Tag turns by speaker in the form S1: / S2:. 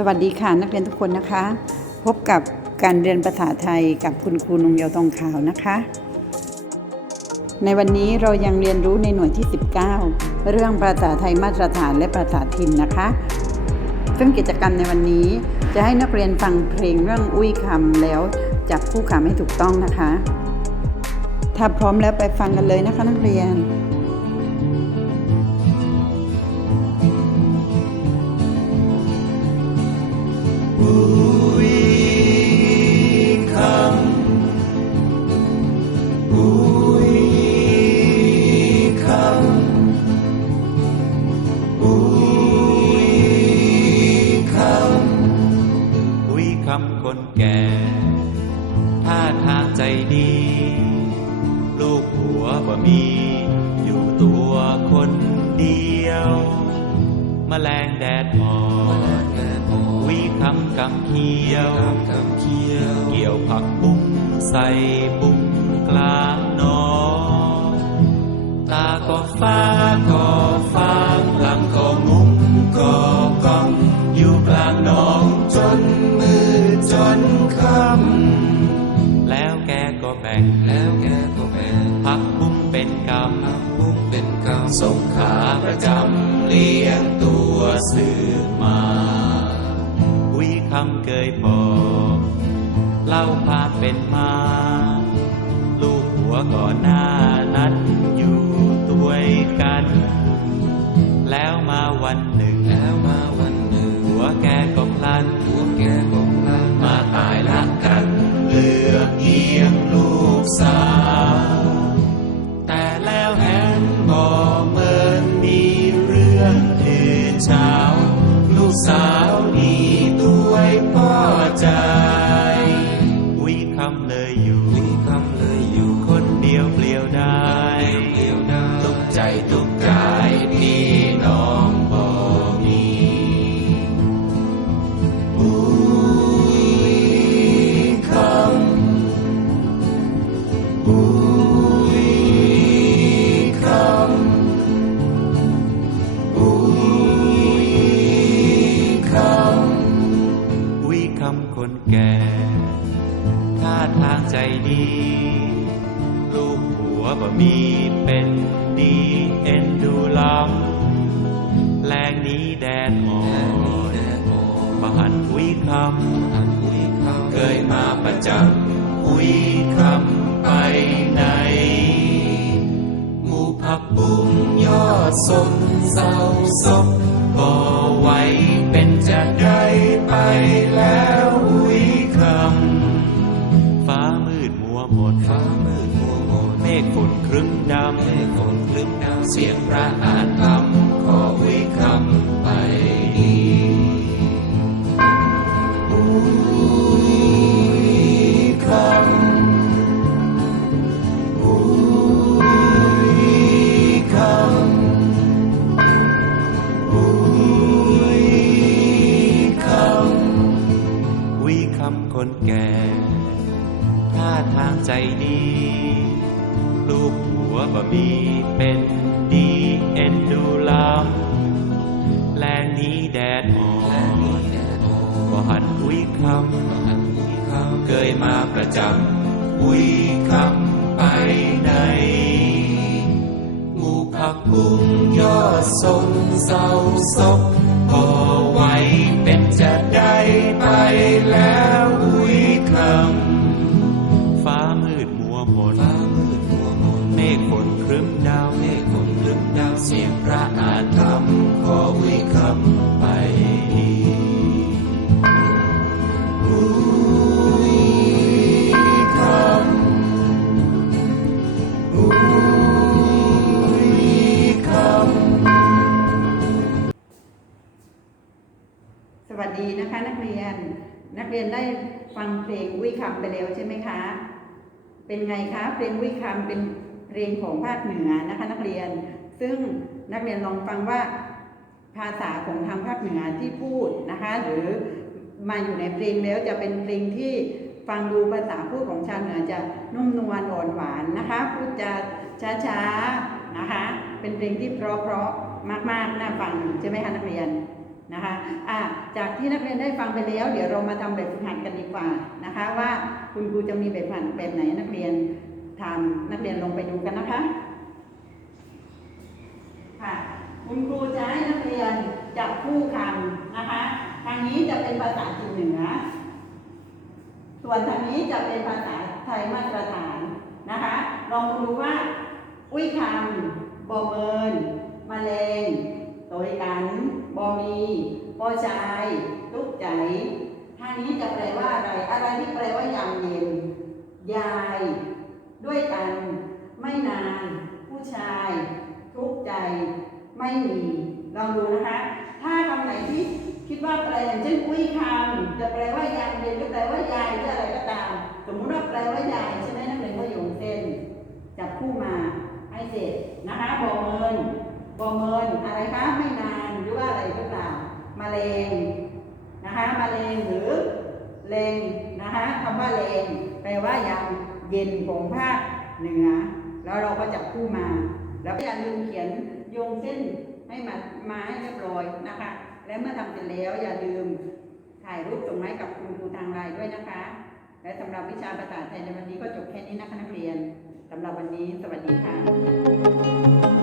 S1: สวัสดีค่ะนักเรียนทุกคนนะคะ พบกับการเรียนภาษาไทยกับคุณครูนงเยาวทองขาวนะคะ ในวันนี้เรายังเรียนรู้ในหน่วยที่ 19 เรื่องภาษาไทยมาตรฐานและภาษาถิ่นนะคะ ซึ่งกิจกรรมในวันนี้จะให้นักเรียนฟังเพลงเรื่องอุ้ยคำแล้วจับคู่คำให้ถูกต้องนะคะ ถ้าพร้อมแล้วไปฟังกันเลยนะคะนักเรียนำ
S2: คนแก่ท่าทางใจดี ลูกหัวบ่มี อยู่ตัวคนเดียวมแมลงแดดหออุ้ยคำกำเขียว เกี่ยวผักบุ้งใส่บุ้งกลางนอตาก็ฟ้าก็ฟ้า ส่งขาประจำเลี้ยงตัวสืบมาอุ้ยคำเกยบอกเล่าพาเป็นมา ลูกหัวก่อนหน้านั้นอยู่ด้วยกัน แล้วมาวันหนึ่ง
S3: แล้วมาวันหนึ่ง
S2: หัวแกก็พลัน
S3: หัวแกก็พลัน
S2: มาตายรักกันเหลือกเอียงลูกสาว ลู บ่มีเป็นดีเอ็นดูลำแรงนี้แดดอ่อ
S3: นี้
S2: น
S3: แดดอ่อน
S2: บหันอุ้ยค
S3: อันวิคำ
S2: เคยมาประจำอุ้ยคำไปไหนหมูผักบุ้งยอดสมเศร้าศพบ่ไหวเป็นจะได้ไป เสียงพระอ่านคำขออุ้ยคำไปดีอุ้ยคำอุ้ยคำอุ้ยคำอุ้ยคำคนแก่ท่าทางใจดี ลูกหัวบ่มีเป็น ดีเอ็นดูลำแรงนี้แดดอ่อ
S3: นี้
S2: น
S3: แดดอ่อน
S2: บ่หันอุ้ยคำเกยมาประจำอุ้ยคำไปไหนหมูผักบุ้งยอดสมเศร้าศพพอไหวเป็นจะได้ไปแล้ว วัสดี
S1: นะคะนักเรียน นักเรียนได้ฟังเพลงวิคำไปแล้วใช่ไหมคะ เป็นไงคะเพลงวิคำเป็นเพลงของภาคเหนือนะคะนักเรียน ซึ่งนักเรียนลองฟังว่าภาษาของทางภาคเหนือที่พูดนะคะ หรือมาอยู่ในเพลงแล้วจะเป็นเพลงที่ฟังดูภาษาพูดของชาวเหนือจะนุ่มนวลอ่อนหวานนะคะ พูดจะช้าๆนะคะ เป็นเพลงที่เพราะๆมากๆน่าฟังใช่ไหมคะนักเรียน นะคะะจากที่นักเรียนได้ฟังไปแล้ว เดี๋ยวเรามาทำแบบฝึกหัดกันดีกว่านะคะ ว่าคุณครูจะมีแบบฝึกหัดแบบไหนนักเรียนทำนักเรียนลงไปดูกันนะคะค่ะคุณครูจะให้นักเรียนจับคู่คำนะคะ ทางนี้จะเป็นภาษาจีนเหนือ ส่วนทางนี้จะเป็นภาษาไทยมาตรฐานนะคะ ลองดูว่า อุ้ยคำบอเมินมะเร็ง โตยกันบอมีปอชายทุกใจท่านี้จะแปลว่าอะไร อะไรที่แปลว่ายามเย็น ยาย ด้วยกัน ไม่นาน ผู้ชาย ทุกใจ ไม่มีลองดูนะคะ ถ้าคำไหนที่คิดว่าแปลอย่างเช่นอุ้ยคำจะแปลว่ายามเย็นหรือแปลว่ายายหรืออะไรก็ตาม สมมติว่าแปลว่ายายใช่ไหมนักเรียนก็โยงเส้นจับคู่มาให้เสร็จนะคะบอเมิน บอเมินอะไรคะไม่นานหรือว่าอะไรหรือเปล่ามะเร็งนะคะมะเร็งหรือเลงนะคะคำว่าเลงแปลว่ายามเย็นของภาคเหนือ แล้วเราก็จับคู่มา แล้วอย่าลืมเขียนโยงเส้นให้มันมาให้เรียบร้อยนะคะ และเมื่อทำเสร็จแล้วอย่าลืมถ่ายรูปส่งให้กับคุณครูทางไลน์ด้วยนะคะ และสำหรับวิชาภาษาไทยในวันนี้ก็จบแค่นี้นะคะนักเรียนสำหรับวันนี้สวัสดีค่ะ